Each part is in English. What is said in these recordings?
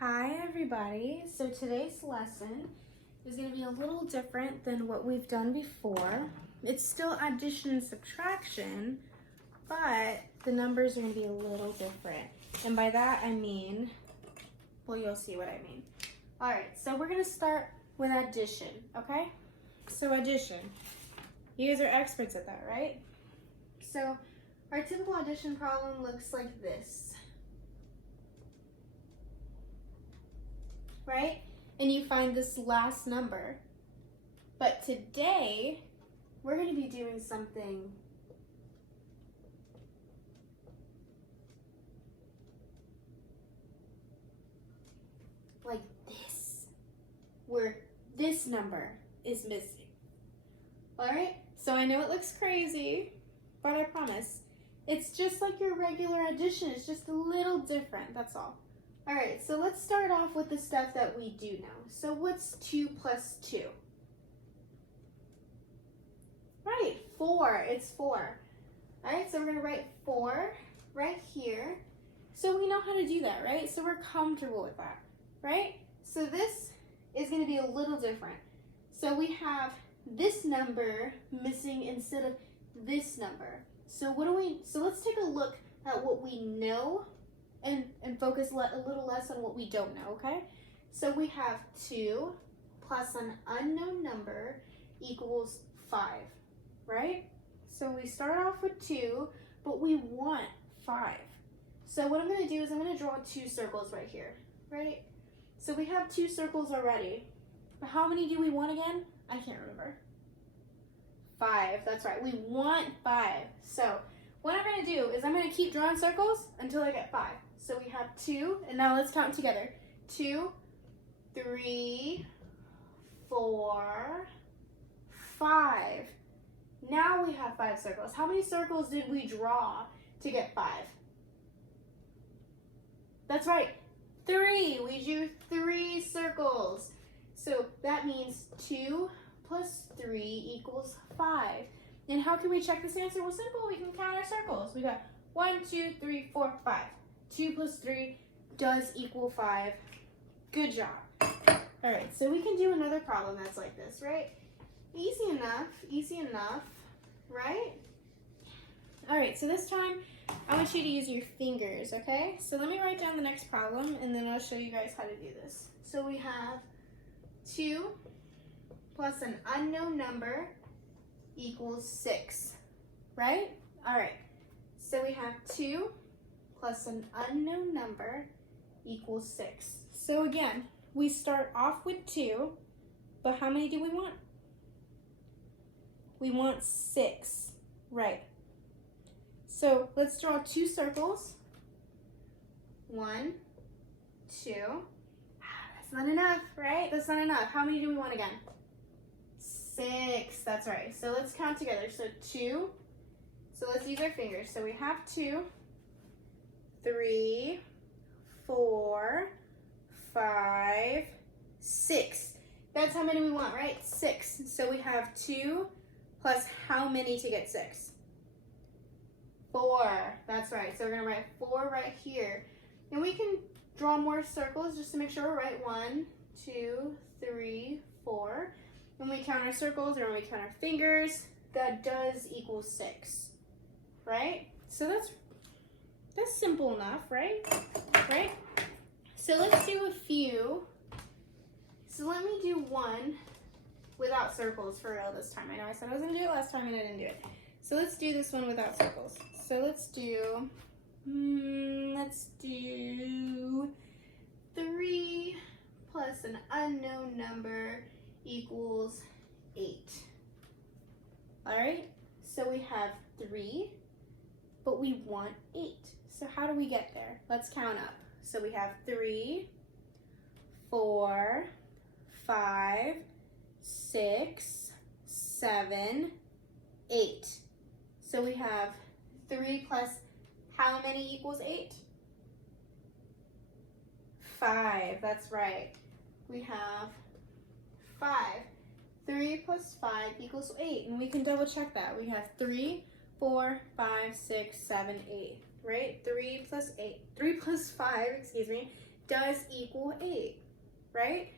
Hi everybody, so today's lesson is going to be a little different than what we've done before. It's still addition and subtraction, but the numbers are going to be a little different. And by that I mean, well, you'll see what I mean. Alright, so we're going to start with addition, okay? So addition, you guys are experts at that, right? So our typical addition problem looks like this. Right? And you find this last number. But today, we're going to be doing something like this, where this number is missing. Alright? So I know it looks crazy, but I promise, it's just like your regular addition. It's just a little different, that's all. Alright, so let's start off with the stuff that we do know. So what's 2 plus 2? Right, 4. It's 4. Alright, so we're going to write 4 right here. So we know how to do that, right? So we're comfortable with that, right? So this is going to be a little different. So we have this number missing instead of this number. So so let's take a look at what we know and focus a little less on what we don't know, okay? So we have 2 plus an unknown number equals 5, right? So we start off with 2, but we want 5. So what I'm going to do is I'm going to draw 2 circles right here, right? So we have 2 circles already. But how many do we want again? I can't remember. 5, that's right. We want 5. So what I'm going to do is I'm going to keep drawing circles until I get 5. So we have 2, and now let's count together. 2, 3, 4, 5. Now we have 5 circles. How many circles did we draw to get 5? That's right, 3. We drew 3 circles. So that means 2 plus 3 equals 5. And how can we check this answer? Well, simple. We can count our circles. We got 1, 2, 3, 4, 5. 2 plus 3 does equal 5. Good job. All right, so we can do another problem that's like this, right? Easy enough, right? All right, so this time I want you to use your fingers, okay? So let me write down the next problem and then I'll show you guys how to do this. So we have 2 plus an unknown number equals 6, right? All right, so we have 2 plus an unknown number equals 6. So again, we start off with 2, but how many do we want? We want 6, right? So let's draw 2 circles. 1, 2. That's not enough, right? That's not enough. How many do we want again? 6, that's right. So let's count together. So 2, so let's use our fingers. So we have 2, 3, 4, 5, 6. That's how many we want, right? 6. So we have 2 plus how many to get 6? 4. That's right. So we're going to write 4 right here. And we can draw more circles just to make sure we're right. 1, 2, 3, 4. When we count our circles or when we count our fingers, that does equal 6, right? So that's simple enough, right? Right? So let's do a few. So let me do one without circles for real this time. I know I said I was going to do it last time and I didn't do it. So let's do this one without circles. So let's do 3 plus an unknown number equals 8. All right, so we have 3, but we want 8. So how do we get there? Let's count up. So we have 3, 4, 5, 6, 7, 8. So we have 3 plus how many equals 8? 5, that's right. We have 5. 3 plus 5 equals 8, and we can double check that. We have 3, 4, 5, 6, 7, 8, right? 3 plus 5, does equal 8, right?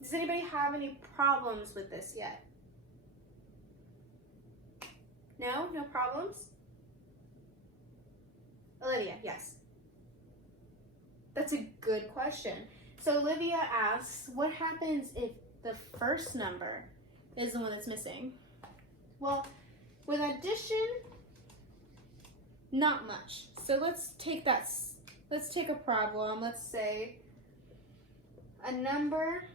Does anybody have any problems with this yet? No? No problems? Olivia, yes. That's a good question. So Olivia asks, what happens if the first number is the one that's missing? Well, with addition, not much. So let's take a problem. Let's say a number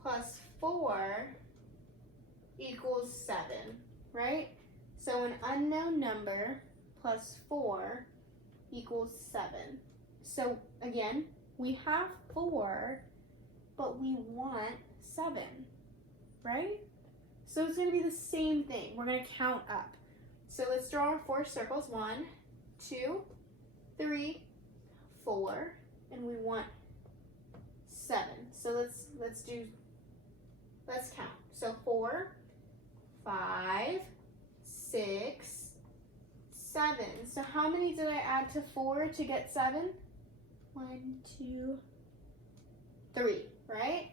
plus 4 equals 7, right? So an unknown number plus 4 equals 7. So again, we have 4, but we want 7, right? So it's going to be the same thing. We're going to count up. So let's draw our 4 circles. 1, 2, 3, 4, and we want 7. So let's count. So 4, 5, 6, 7. So how many did I add to 4 to get 7? 1, 2, 3, right?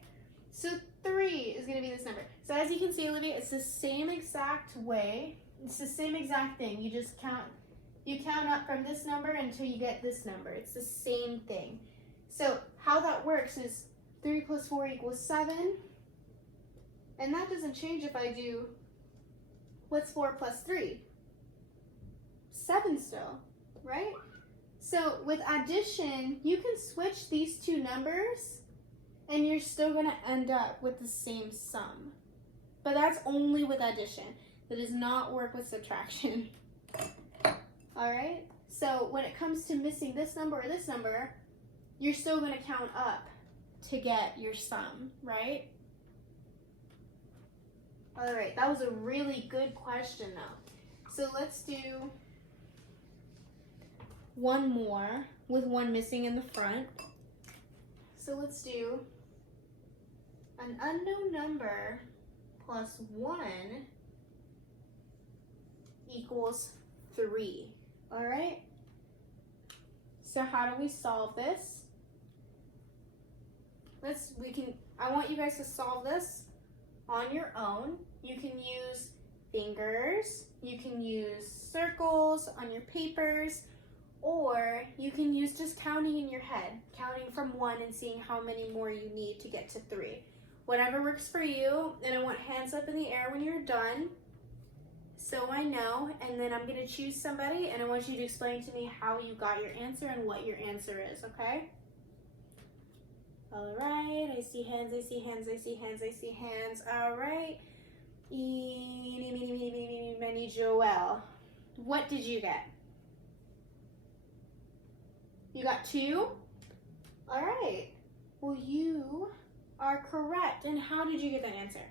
So 3 is going to be this number. So as you can see, Olivia, it's the same exact way. It's the same exact thing. You just count up from this number until you get this number. It's the same thing. So how that works is 3 plus 4 equals 7. And that doesn't change if I do, what's 4 plus 3? 7 still, right? So with addition, you can switch these two numbers and you're still going to end up with the same sum. But that's only with addition. That does not work with subtraction. All right? So when it comes to missing this number or this number, you're still going to count up to get your sum, right? All right, that was a really good question though. So let's do one more with one missing in the front. So let's do an unknown number plus 1 equals 3. All right? So how do we solve this? I want you guys to solve this on your own. You can use fingers, you can use circles on your papers, or you can use just counting in your head, counting from 1 and seeing how many more you need to get to 3. Whatever works for you, and I want hands up in the air when you're done, so I know, and then I'm gonna choose somebody, and I want you to explain to me how you got your answer and what your answer is, okay? All right, I see hands, I see hands, I see hands, I see hands. All right, eeny, meeny, meeny, meeny, miny, Joelle. What did you get? You got 2? All right, well, you are correct. And how did you get that answer?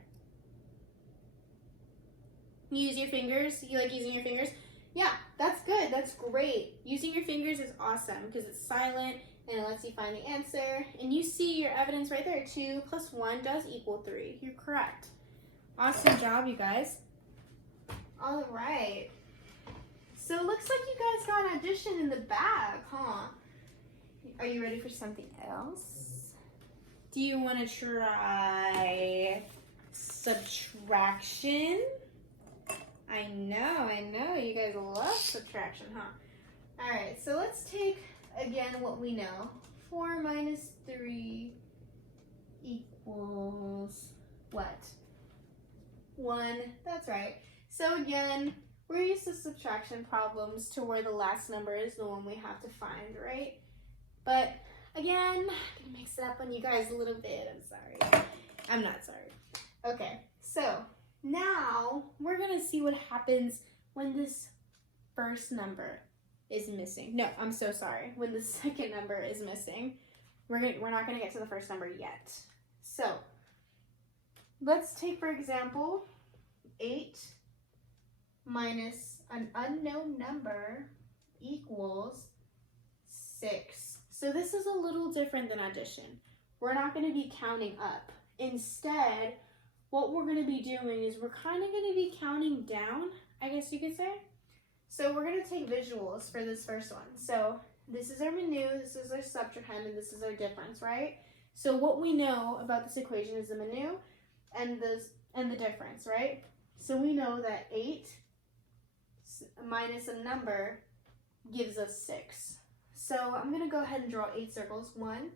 You use your fingers? You like using your fingers? Yeah, that's good, that's great. Using your fingers is awesome because it's silent and it lets you find the answer. And you see your evidence right there. 2 plus 1 does equal 3. You're correct. Awesome job, you guys. All right. So it looks like you guys got addition in the bag, huh? Are you ready for something else? Do you want to try subtraction? I know. You guys love subtraction, huh? All right, so let's take, again, what we know. 4 minus 3 equals what? 1. That's right. So again, we're used to subtraction problems to where the last number is the one we have to find, right? But again, I'm gonna mix it up on you guys a little bit. I'm sorry. I'm not sorry. Okay, so now we're gonna see what happens when this first number is missing. No, I'm so sorry. When the second number is missing. We're not gonna get to the first number yet. So let's take, for example, 8 minus an unknown number equals 6. So this is a little different than addition. We're not going to be counting up. Instead, what we're going to be doing is we're kind of going to be counting down, I guess you could say. So we're going to take visuals for this first one. So this is our menu, this is our subtrahend, and this is our difference, right? So what we know about this equation is the menu and the difference, right? So we know that 8 minus a number gives us 6. So I'm going to go ahead and draw 8 circles. 1,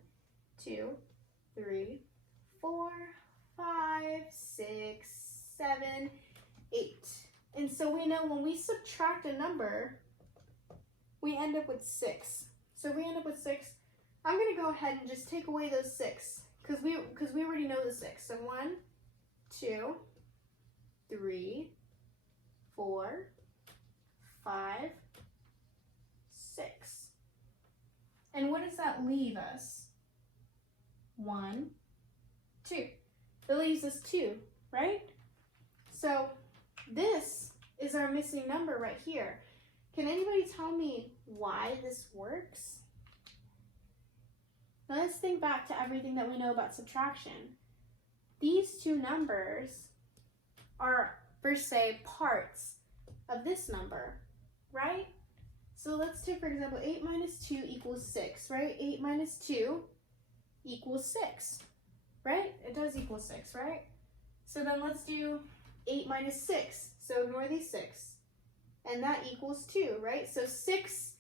2, 3, 4, 5, 6, 7, 8. And so we know when we subtract a number, we end up with 6. So if we end up with 6, I'm going to go ahead and just take away those 6 because we already know the 6. So 1, 2, 3, 4, 5, 6. And what does that leave us? 1, 2. That leaves us 2, right? So this is our missing number right here. Can anybody tell me why this works? Now let's think back to everything that we know about subtraction. These two numbers are, per se, parts of this number, right? So let's take, for example, 8 minus 2 equals 6, right? 8 minus 2 equals 6, right? It does equal 6, right? So then let's do 8 minus 6. So ignore these 6. And that equals 2, right? So 6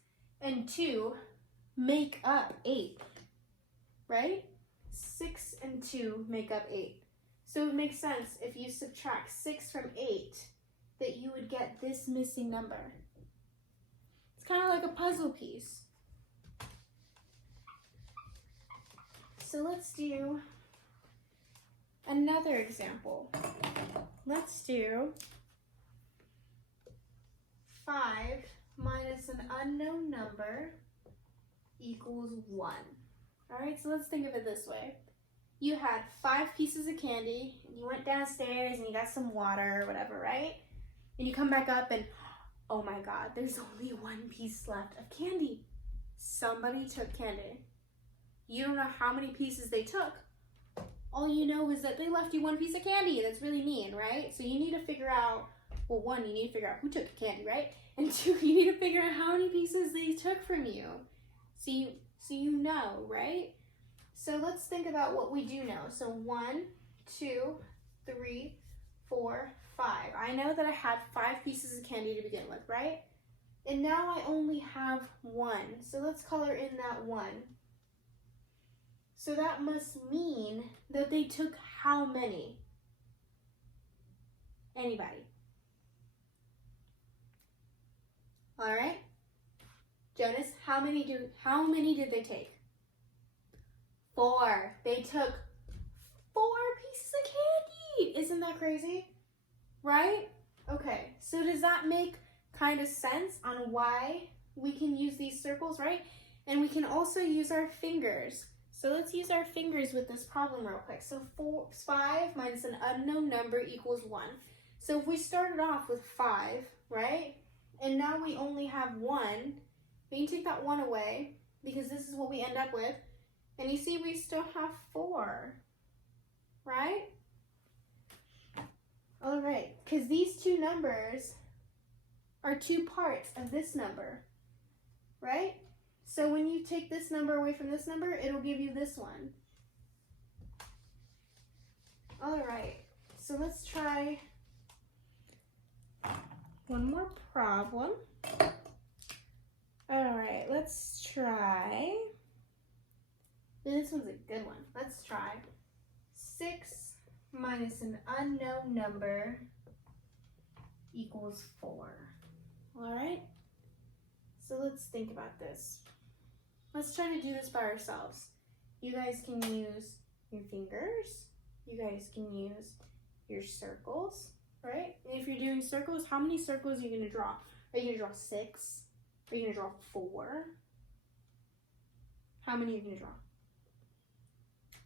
and 2 make up 8, right? 6 and 2 make up 8. So it makes sense if you subtract 6 from 8 that you would get this missing number. It's kind of like a puzzle piece. So let's do another example. Let's do 5 minus an unknown number equals 1. All right, so let's think of it this way. You had 5 pieces of candy, and you went downstairs and you got some water or whatever, right? And you come back up and, oh my God, there's only 1 piece left of candy. Somebody took candy. You don't know how many pieces they took. All you know is that they left you 1 piece of candy. That's really mean, right? So you need to figure out, well, 1, you need to figure out who took the candy, right? And 2, you need to figure out how many pieces they took from you. So you know, right? So let's think about what we do know. So 1, 2, 3, 4, 5. I know that I had 5 pieces of candy to begin with, right? And now I only have 1. So let's color in that 1. So that must mean that they took how many? Anybody? All right. Jonas, how many did they take? 4. They took 4 pieces of candy. Isn't that crazy? Right? Okay, so does that make kind of sense on why we can use these circles, right? And we can also use our fingers. So let's use our fingers with this problem real quick. So 5 minus an unknown number equals 1. So if we started off with 5, right? And now we only have 1, we can take that 1 away because this is what we end up with. And you see we still have 4, right? All right, because these two numbers are 2 parts of this number, right? So when you take this number away from this number, it'll give you this one. All right, so let's try one more problem. All right, let's try, this one's a good one. Let's try 6 minus an unknown number equals 4. All right, so let's think about this. Let's try to do this by ourselves. You guys can use your fingers. You guys can use your circles, right? And if you're doing circles, how many circles are you going to draw? Are you going to draw 6? Are you going to draw 4? How many are you going to draw?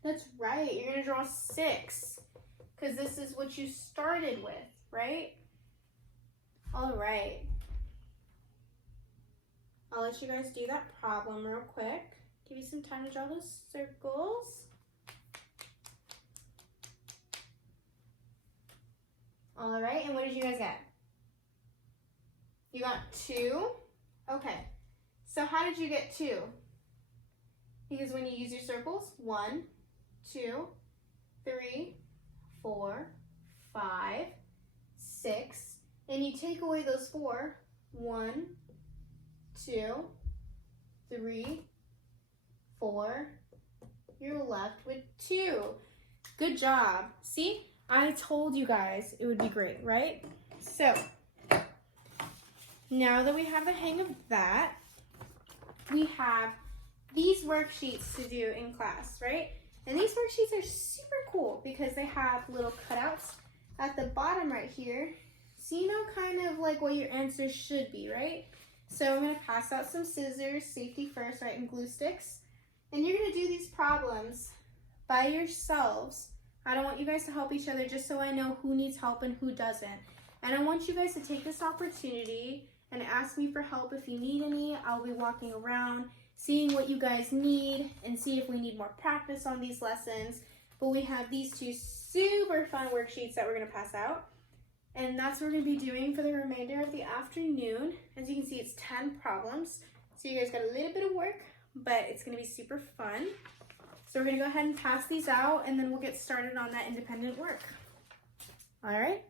That's right, you're going to draw 6 because this is what you started with, right? All right. I'll let you guys do that problem real quick. Give you some time to draw those circles. All right, and what did you guys get? You got 2? Okay, So how did you get 2? Because when you use your circles, 1, 2, 3, 4, 5, 6, and you take away those 4, 1, 2, 3, 4, you're left with 2. Good job. See, I told you guys it would be great, right? So, now that we have the hang of that, we have these worksheets to do in class, right? And these worksheets are super cool because they have little cutouts at the bottom right here. So you know kind of like what your answers should be, right? So I'm going to pass out some scissors, safety first, right, and glue sticks. And you're going to do these problems by yourselves. I don't want you guys to help each other just so I know who needs help and who doesn't. And I want you guys to take this opportunity and ask me for help if you need any. I'll be walking around, seeing what you guys need and see if we need more practice on these lessons. But we have these 2 super fun worksheets that we're going to pass out. And that's what we're going to be doing for the remainder of the afternoon. As you can see, it's 10 problems. So you guys got a little bit of work, but it's going to be super fun. So we're going to go ahead and pass these out, and then we'll get started on that independent work. All right?